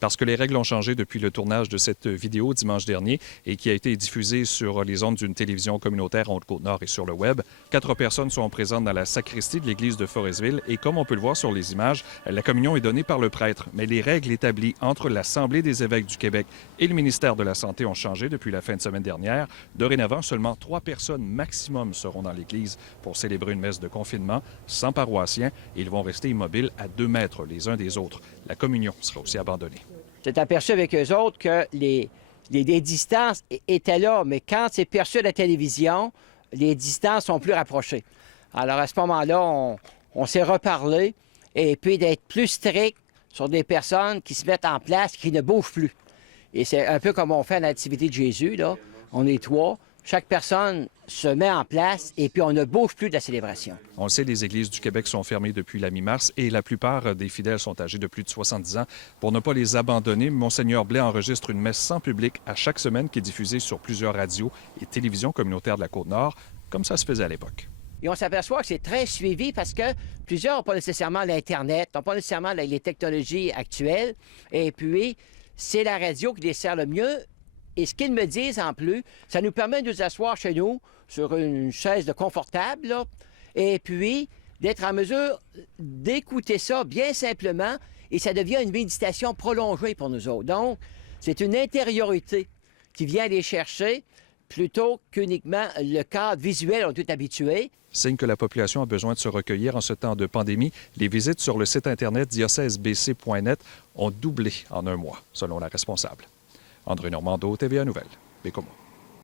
Parce que les règles ont changé depuis le tournage de cette vidéo dimanche dernier et qui a été diffusée sur les ondes d'une télévision communautaire en Haute-Côte-Nord et sur le web. 4 personnes sont présentes dans la sacristie de l'église de Forestville et comme on peut le voir sur les images, la communion est donnée par le prêtre. Mais les règles établies entre l'Assemblée des évêques du Québec et le ministère de la Santé ont changé depuis la fin de semaine dernière. Dorénavant, seulement 3 personnes maximum seront dans l'église pour célébrer une messe de confinement sans paroissiens et ils vont rester immobiles à 2 mètres les uns des autres. La communion sera aussi abandonnée. C'est aperçu avec eux autres que les distances étaient là, mais quand c'est perçu à la télévision, les distances sont plus rapprochées. Alors à ce moment-là, on s'est reparlé et puis d'être plus strict sur des personnes qui se mettent en place, qui ne bougent plus. Et c'est un peu comme on fait à la Nativité de Jésus, là. On est 3. Chaque personne se met en place et puis on ne bouge plus de la célébration. On le sait, les églises du Québec sont fermées depuis la mi-mars et la plupart des fidèles sont âgés de plus de 70 ans. Pour ne pas les abandonner, Monseigneur Blais enregistre une messe sans public à chaque semaine qui est diffusée sur plusieurs radios et télévisions communautaires de la Côte-Nord, comme ça se faisait à l'époque. Et on s'aperçoit que c'est très suivi parce que plusieurs n'ont pas nécessairement l'Internet, n'ont pas nécessairement les technologies actuelles. Et puis, c'est la radio qui les sert le mieux. Et ce qu'ils me disent en plus, ça nous permet de nous asseoir chez nous sur une chaise de confortable, là, et puis d'être en mesure d'écouter ça bien simplement, et ça devient une méditation prolongée pour nous autres. Donc, c'est une intériorité qui vient les chercher plutôt qu'uniquement le cadre visuel on est tout habitué. Signe que la population a besoin de se recueillir en ce temps de pandémie, les visites sur le site Internet diocèsebc.net ont doublé en un mois, selon la responsable. André Normando, TVA Nouvelles, Bécomo.